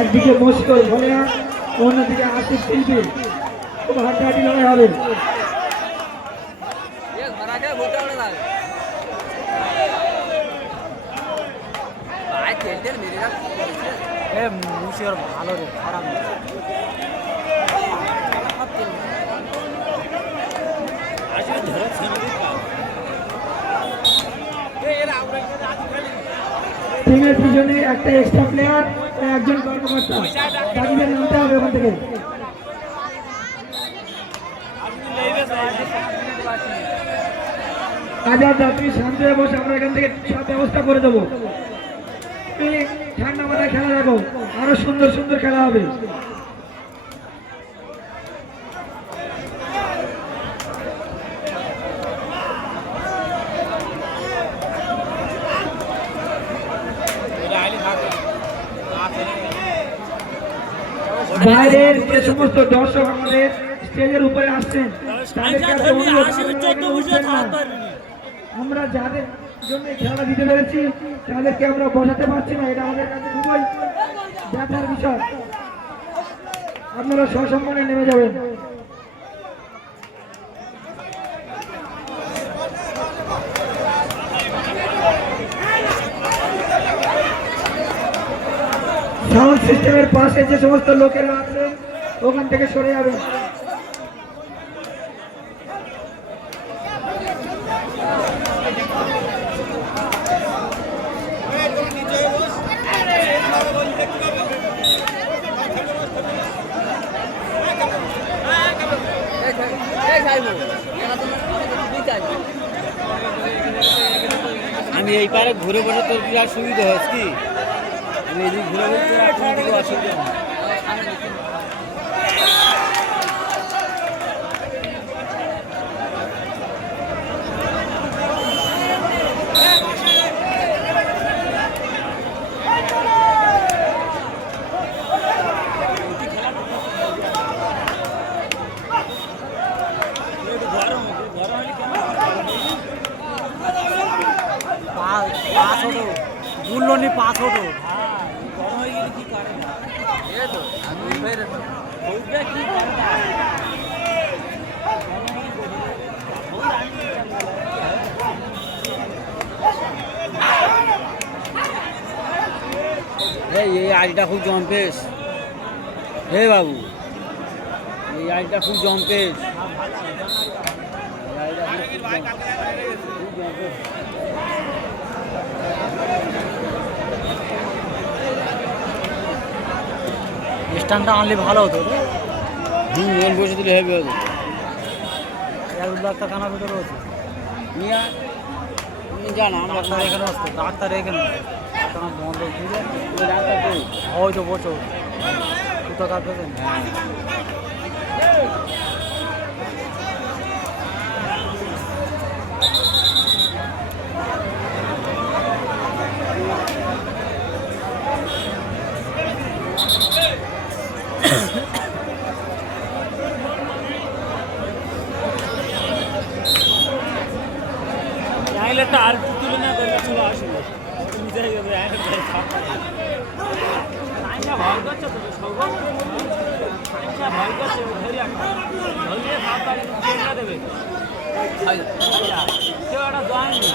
একদিকে মুশকিল বলে অন্যদিকে আশিস শিল্পী খুব হাড্ডাহাড্ডি লড়াই হবে। ভালো রে খারাপ টিমের পিছনে একটা এক্সট্রা প্লেয়ার একজন কর্মকর্তা দাবিদের নামতে হবে ওখান থেকে। হাজার যাত্রী শান্ত হয়ে বসে আমরা এখান থেকে সব ব্যবস্থা করে দেবো। তুমি ঠান্ডা মাথায় খেলা রাখো, আরো সুন্দর সুন্দর খেলা হবে। বাইরের যে সমস্ত দর্শক আমাদের স্টেজের উপরে আসছেন তাদের কাছে অনুরোধ, আমরা যাদের জন্য খেলা দিতে পেরেছি তাদেরকে আমরা বসাতে পারছি না, এটা আমাদের কাছে খুবই ব্যথার বিষয়। আপনারা সসম্মানে নেমে যাবেন। সাউন্ড সিস্টেমের পাশে যে সমস্ত লোকেরা আছে ওখান থেকে সরে যাবেন। আমি এই পারে ঘুরে বসে তোর কি আর সুবিধা হচ্ছে কি? আমি এই ঘুরে বসে আপনার দিকে অসুবিধা হয়। গুল্লনি 5 হতো বড় হয়ে গেলে কি করে এই তো আমি ফের ওইটা কি করে এই আইটা খুব জম্পেশ। হে বাবু এই আইটা খুব জম্পেশ। স্ট্যান্ডটা আনলে ভালো হতো রে। ওর বসে দিলে হেভি হতো। 1 লাখ টাকা কানার ভিতরে হতো নিয়া জানা আমরা এখানে আসতো ডাক্তার এখানে ডাক্তার বন্ধ দিয়ে ওই ডাক্তার কই হয়তো বসো কোথা কাটবেন। আর তুলে না করলে চলে আসবে নিজে যাবে ভয় করছে তো সৌগত ভয় করছে ধরিয়া ধরিয়ে সাবধানে দেবে কেউ একটা যায়নি।